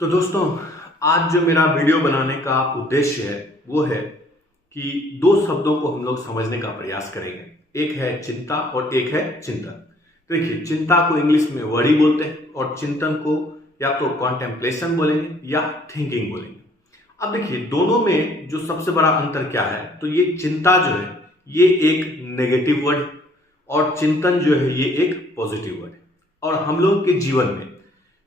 तो दोस्तों, आज जो मेरा वीडियो बनाने का उद्देश्य है वो है कि दो शब्दों को हम लोग समझने का प्रयास करेंगे। एक है चिंता और एक है चिंतन। देखिए, चिंता को इंग्लिश में वरी बोलते हैं और चिंतन को या तो कॉन्टेम्पलेशन बोलेंगे या थिंकिंग बोलेंगे। अब देखिए, दोनों में जो सबसे बड़ा अंतर क्या है, तो ये चिंता जो है ये एक नेगेटिव वर्ड और चिंतन जो है ये एक पॉजिटिव वर्ड है। और हम लोग के जीवन में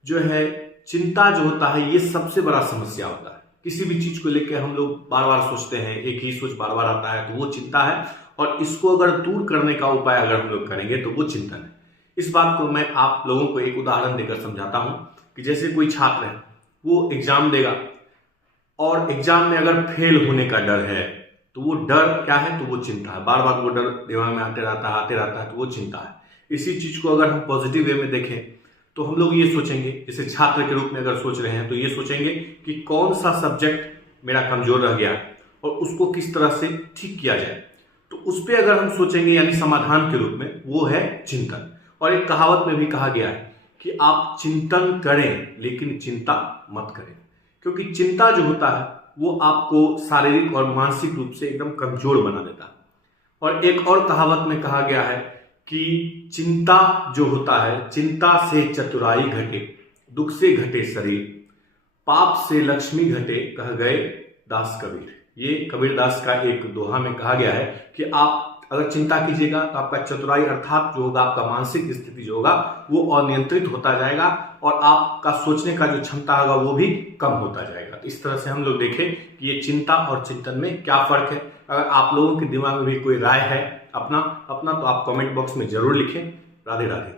जो है चिंता जो होता है ये सबसे बड़ा समस्या होता है। किसी भी चीज को लेकर हम लोग बार बार सोचते हैं, एक ही सोच बार बार आता है, तो वो चिंता है। और इसको अगर दूर करने का उपाय अगर हम लोग करेंगे तो वो चिंतन है। इस बात को मैं आप लोगों को एक उदाहरण देकर समझाता हूं कि जैसे कोई छात्र है, वो एग्जाम देगा और एग्जाम में अगर फेल होने का डर है तो वो डर क्या है, तो वो चिंता है। बार बार वो डर दिमाग में आते रहता है, तो वो चिंता है। इसी चीज को अगर हम पॉजिटिव वे में देखें तो हम लोग ये सोचेंगे, जैसे छात्र के रूप में अगर सोच रहे हैं तो ये सोचेंगे कि कौन सा सब्जेक्ट मेरा कमजोर रह गया और उसको किस तरह से ठीक किया जाए। तो उस पर अगर हम सोचेंगे यानी समाधान के रूप में, वो है चिंतन। और एक कहावत में भी कहा गया है कि आप चिंतन करें लेकिन चिंता मत करें, क्योंकि चिंता जो होता है वो आपको शारीरिक और मानसिक रूप से एकदम कमजोर बना देता है। और एक और कहावत में कहा गया है कि चिंता जो होता है, चिंता से चतुराई घटे, दुख से घटे शरीर, पाप से लक्ष्मी घटे, कह गए दास कबीर। ये कबीर दास का एक दोहा में कहा गया है कि आप अगर चिंता कीजिएगा तो आपका चतुराई अर्थात जो होगा, आपका मानसिक स्थिति जो होगा वो अनियंत्रित होता जाएगा और आपका सोचने का जो क्षमता होगा वो भी कम होता जाएगा। तो इस तरह से हम लोग देखें कि ये चिंता और चिंतन में क्या फर्क है। अगर आप लोगों के दिमाग में भी कोई राय है अपना तो आप कमेंट बॉक्स में जरूर लिखें। राधे राधे।